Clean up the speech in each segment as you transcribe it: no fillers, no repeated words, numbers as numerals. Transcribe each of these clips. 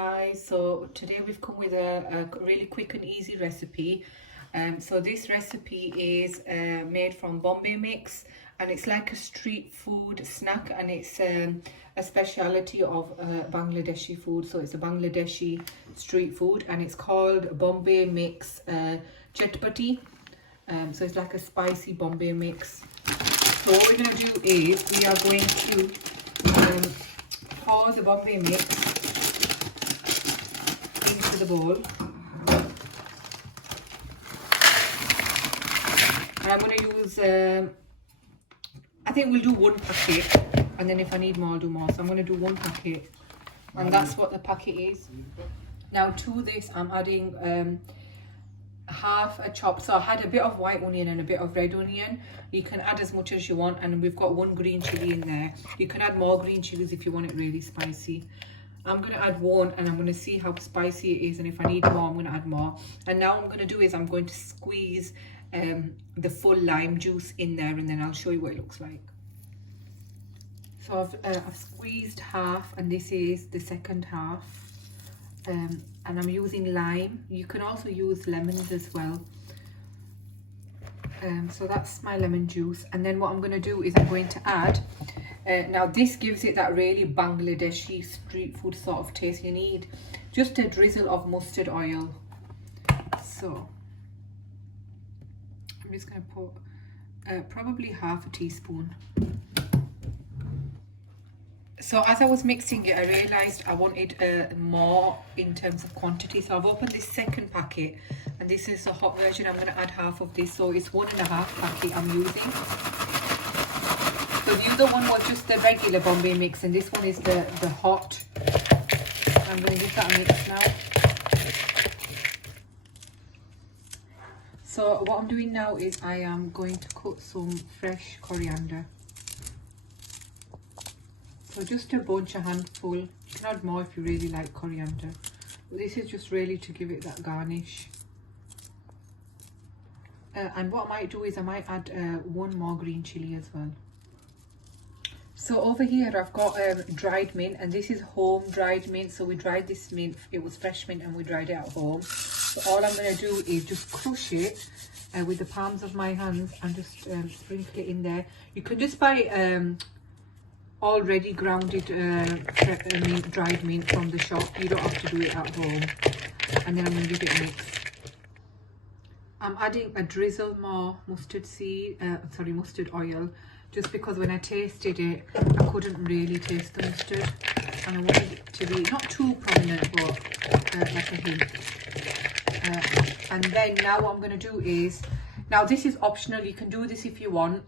guys, so today we've come with a really quick and easy recipe. So this recipe is made from Bombay mix, and it's like a street food snack, and it's a speciality of Bangladeshi food. So it's a Bangladeshi street food, and it's called Bombay mix chatpati. So it's like a spicy Bombay mix. So what we're going to do is we are going to pour the Bombay mix into the bowl, and I'm going to use I think we'll do one packet, and then if I need more I'll do more. So I'm going to do one packet, and that's what the packet is. Now to this I'm adding half a chop. So I had a bit of white onion and a bit of red onion. You can add as much as you want, and we've got one green chili in there. You can add more green chilies if you want it really spicy. I'm going to add one, and I'm going to see how spicy it is, and if I need more I'm going to add more. And now what I'm going to do is I'm going to squeeze the full lime juice in there, and then I'll show you what it looks like. So I've squeezed half, and this is the second half, and I'm using lime. You can also use lemons as well. So that's my lemon juice, and then what I'm going to do is I'm going to add now this gives it that really Bangladeshi street food sort of taste. You need just a drizzle of mustard oil. So I'm just going to put probably half a teaspoon. So as I was mixing it, I realised I wanted more in terms of quantity. So I've opened this second packet, and this is the hot version. I'm going to add half of this. So it's 1.5 packet I'm using. So the other one was just the regular Bombay mix, and this one is the hot. I'm going to give that a mix now. So what I'm doing now is I am going to cut some fresh coriander. So just a bunch, a handful. You can add more if you really like coriander. But this is just really to give it that garnish. And what I might do is I might add one more green chili as well. So over here I've got dried mint, and this is home dried mint. So we dried this mint, it was fresh mint, and we dried it at home. So all I'm going to do is just crush it with the palms of my hands and just sprinkle it in there. You can just buy already grounded dried mint from the shop. You don't have to do it at home. And then I'm going to give it a mix. I'm adding a drizzle more mustard oil, just because when I tasted it I couldn't really taste the mustard, and I wanted it to be not too prominent, but like a hint. And then now what I'm going to do is, now this is optional, you can do this if you want.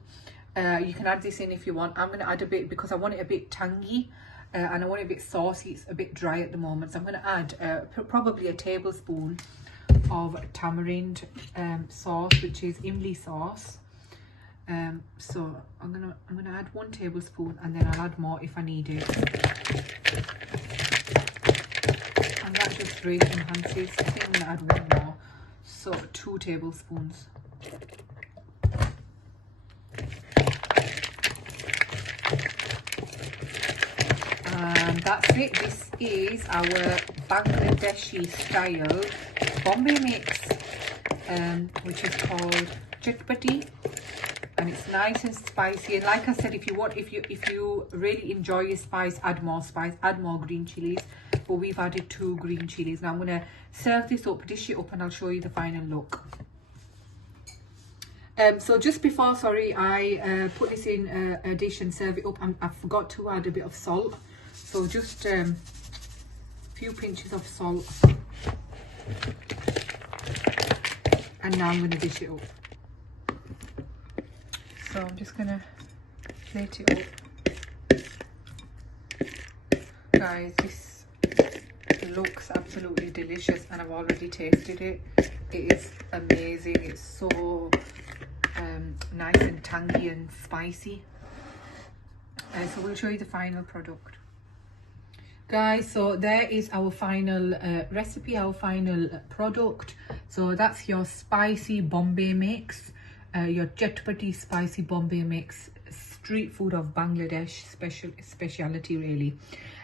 You can add this in if you want. I'm going to add a bit because I want it a bit tangy, and I want it a bit saucy. It's a bit dry at the moment, so I'm going to add probably a tablespoon of tamarind sauce, which is imli sauce. So I'm gonna add 1 tablespoon, and then I'll add more if I need it. And that just really enhances. I think I'm gonna add 1 more, so 2 tablespoons. And that's it. This is our Bangladeshi style Bombay mix, which is called chatpati, and it's nice and spicy. And like I said, if you really enjoy your spice, add more spice, add more green chilies. But we've added 2 green chilies. Now I'm gonna serve this up, dish it up, and I'll show you the final look. So just before, sorry, I put this in a dish and serve it up, I forgot to add a bit of salt. So just a few pinches of salt. And now I'm going to dish it up. So I'm just going to plate it up. Guys, this looks absolutely delicious, and I've already tasted it. It is amazing. It's so nice and tangy and spicy. So we'll show you the final product. Guys, so there is our final recipe, our final product. So that's your spicy Bombay mix, your chatpati spicy Bombay mix, street food of Bangladesh, speciality really.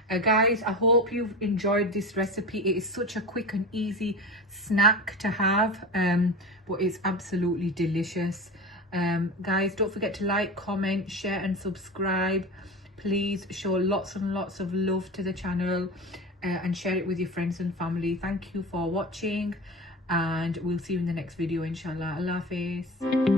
Guys, I hope you've enjoyed this recipe. It is such a quick and easy snack to have, but it's absolutely delicious. Guys, don't forget to like, comment, share and subscribe. Please show lots and lots of love to the channel, and share it with your friends and family. Thank you for watching, and we'll see you in the next video, inshallah. Allah Hafiz.